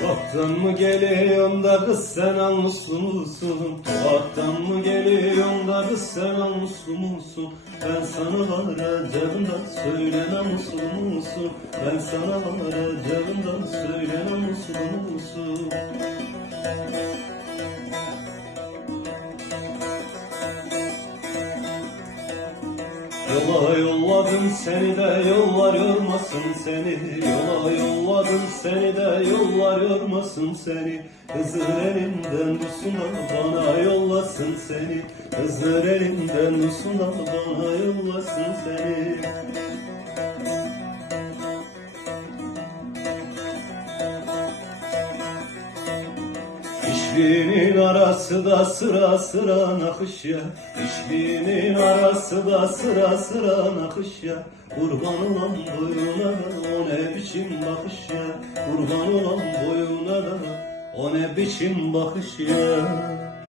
Tokat'tan mı geliyorsun da kız sen namuslu musun? Tokat'tan mı geliyorsun da kız sen namuslu musun? Ben sana varacağım da söyle namuslu musun? Ben sana varacağım da söyle namuslu musun? Yola yolladım seni de yollar yormasın seni. Yola yolladım seni de yollar yormasın seni. Hızır elinden tutsun da bana yollasın seni. Hızır elinden tutsun da bana yollasın seni. İşbirinin arası da sıra sıra nakış ya. İşbirinin arası da sıra sıra nakış ya. Kurban olan boyuna da o ne biçim bakış ya. Kurban olan boyuna da o ne biçim bakış ya.